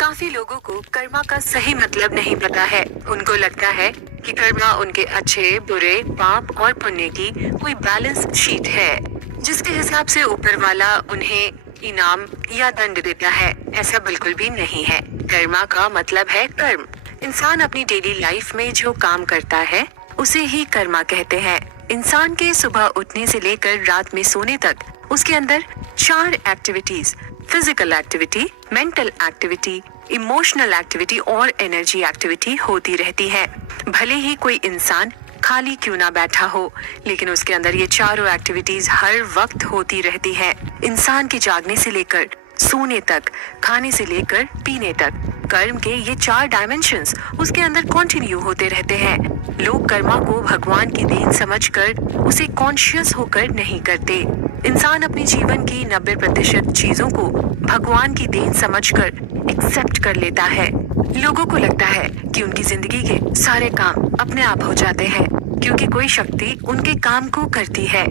काफी लोगों को कर्मा का सही मतलब नहीं पता है। उनको लगता है कि कर्मा उनके अच्छे, बुरे, पाप और पुण्य की कोई बैलेंस शीट है, जिसके हिसाब से ऊपर वाला उन्हें इनाम या दंड देता है। ऐसा बिल्कुल भी नहीं है। कर्मा का मतलब है कर्म। इंसान अपनी डेली लाइफ में जो काम करता है उसे ही कर्मा कहते हैं। इंसान के सुबह उठने से लेकर रात में सोने तक उसके अंदर 4 activities, physical activity, mental activity, emotional activity और एनर्जी एक्टिविटी होती रहती है। भले ही कोई इंसान खाली क्यों ना बैठा हो, लेकिन उसके अंदर ये चारों एक्टिविटीज हर वक्त होती रहती है। इंसान के जागने से लेकर सोने तक, खाने से लेकर पीने तक, कर्म के ये 4 डायमेंशंस उसके अंदर कंटिन्यू होते रहते हैं। लोग कर्मा को भगवान की देन समझकर उसे कॉन्शियस होकर नहीं करते। इंसान अपने जीवन की 90% चीजों को भगवान की देन समझकर एक्सेप्ट कर लेता है। लोगों को लगता है कि उनकी जिंदगी के सारे काम अपने आप हो जाते हैं, क्योंकि कोई शक्ति उनके काम को करती है।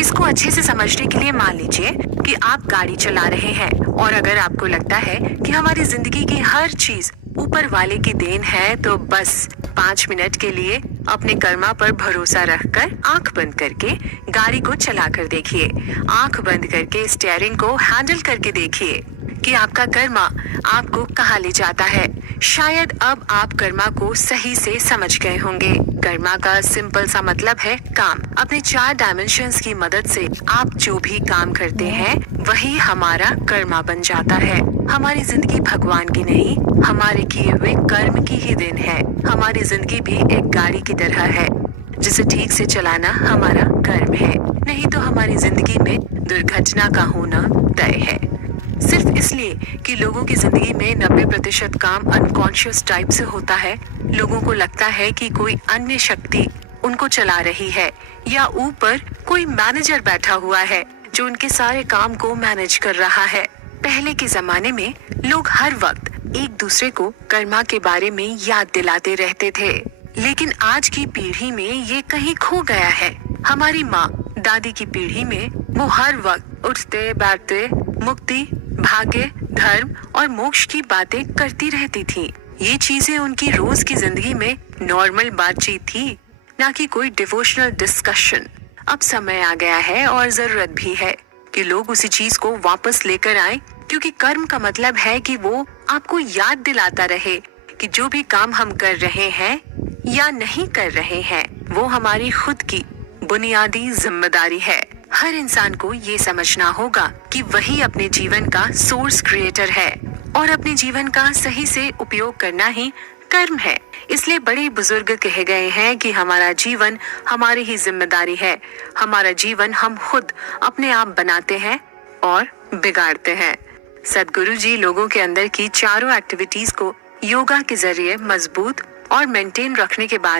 इसको अच्छे से समझने के लिए मान लीजिए कि आप गाड़ी चला रहे हैं और अगर आपको लगता है कि हमारी जिंदगी की हर चीज ऊपर वाले की देन है, तो बस 5 मिनट के लिए अपने कर्मा पर भरोसा रखकर आंख बंद करके गाड़ी को चला कर देखिए। आंख बंद करके स्टीयरिंग को हैंडल करके देखिए कि आपका कर्मा आपको कहाँ ले जाता है। शायद अब आप कर्मा को सही से समझ गए होंगे। कर्मा का सिंपल सा मतलब है काम। अपने 4 डायमेंशंस की मदद से आप जो भी काम करते हैं वही हमारा कर्मा बन जाता है। हमारी जिंदगी भगवान की नहीं, हमारे किए हुए कर्म की ही देन है। हमारी जिंदगी भी एक गाड़ी की तरह है, जिसे ठीक से चलाना हमारा कर्म है। नहीं तो हमारी जिंदगी में दुर्घटना का होना तय है। सिर्फ इसलिए कि लोगों की जिंदगी में 90% काम अनकॉन्शियस टाइप से होता है, लोगों को लगता है कि कोई अन्य शक्ति उनको चला रही है या ऊपर कोई मैनेजर बैठा हुआ है जो उनके सारे काम को मैनेज कर रहा है। पहले के जमाने में लोग हर वक्त एक दूसरे को कर्मा के बारे में याद दिलाते रहते थे, लेकिन आज की पीढ़ी में ये कहीं खो गया है। हमारी माँ दादी की पीढ़ी में वो हर वक्त उठते बैठते मुक्ति, भाग्य, धर्म और मोक्ष की बातें करती रहती थी। ये चीजें उनकी रोज की जिंदगी में नॉर्मल बातचीत थी, ना कि कोई डिवोशनल डिस्कशन। अब समय आ गया है और जरूरत भी है कि लोग उसी चीज को वापस लेकर आए, क्योंकि कर्म का मतलब है कि वो आपको याद दिलाता रहे कि जो भी काम हम कर रहे हैं या नहीं कर रहे हैं वो हमारी खुद की बुनियादी जिम्मेदारी है। हर इंसान को ये समझना होगा कि वही अपने जीवन का सोर्स क्रिएटर है और अपने जीवन का सही से उपयोग करना ही कर्म है। इसलिए बड़े बुजुर्ग कहे गए हैं कि हमारा जीवन हमारी ही जिम्मेदारी है। हमारा जीवन हम खुद अपने आप बनाते हैं और बिगाड़ते हैं। सदगुरु जी लोगों के अंदर की चारों एक्टिविटीज को योगा के जरिए मजबूत और मेंटेन रखने के बाद